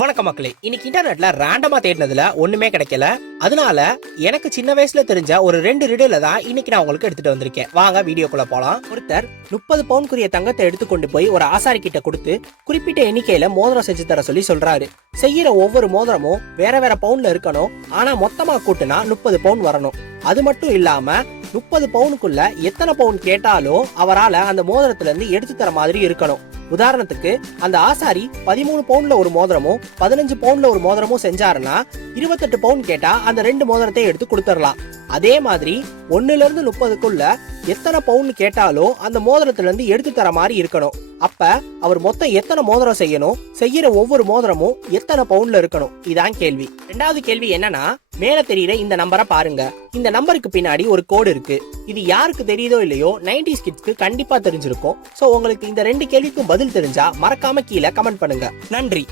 வணக்கம் மக்களே. இன்னைக்கு இன்டர்நெட்ல ரேண்டமா தேடினதுல ஒண்ணுமே கிடைக்கல. அதனால எனக்கு சின்ன வயசுல தெரிஞ்ச ஒரு 2 ரிடில தான் இன்னைக்கு நான் உங்களுக்கு எடுத்துட்டு வந்திருக்கேன். வாங்க வீடியோக்குள்ள போலாம். ஒருத்தர் 30 பவுனுக்குரிய தங்கத்தை எடுத்து கொண்டு போய் ஒரு ஆசாரி கிட்ட கொடுத்து குறிப்பிட்ட எண்ணிக்கையில மோதிரம் செஞ்சு தர சொல்லி சொல்றாரு. செய்யற ஒவ்வொரு மோதிரமும் வேற வேற பவுன்ல இருக்கணும். ஆனா மொத்தமா கூட்டினா 30 பவுன் வரணும். அது மட்டும் இல்லாம 30 பவுனுக்குள்ள எத்தனை பவுன் கேட்டாலும் அவரால் அந்த மோதிரத்துல இருந்து எடுத்து தர மாதிரி இருக்கணும். உதாரணத்துக்கு அந்த ஆசாரி 13 பவுன்ல ஒரு மோதிரமும் 15 பவுன்ல ஒரு மோதிரமும் செஞ்சாருன்னா 28 பவுன் கேட்டா அந்த 2 மோதிரத்தை எடுத்து கொடுத்துடலாம். அதே மாதிரி 1ல இருந்து 30க்குள்ள எத்தனை பவுன் கேட்டாலும் அந்த மோதிரத்துல இருந்து எடுத்து தர மாதிரி இருக்கணும். அப்ப அவர் மொத்தம் எத்தனை மோதிரம் செய்யணும், செய்யற ஒவ்வொரு மோதிரமும் எத்தனை பவுன்ல இருக்கணும், இதான் கேள்வி. ரெண்டாவது கேள்வி என்னன்னா, மேல தெரியுற இந்த நம்பரை பாருங்க. இந்த நம்பருக்கு பின்னாடி ஒரு கோடு இருக்கு. இது யாருக்கு தெரியுதோ இல்லையோ 90s கிட்ஸ்க்கு கண்டிப்பா தெரிஞ்சிருக்கும். சோ உங்களுக்கு இந்த 2 கேள்விக்கும் பதில் தெரிஞ்சா மறக்காம கீழே கமெண்ட் பண்ணுங்க. நன்றி.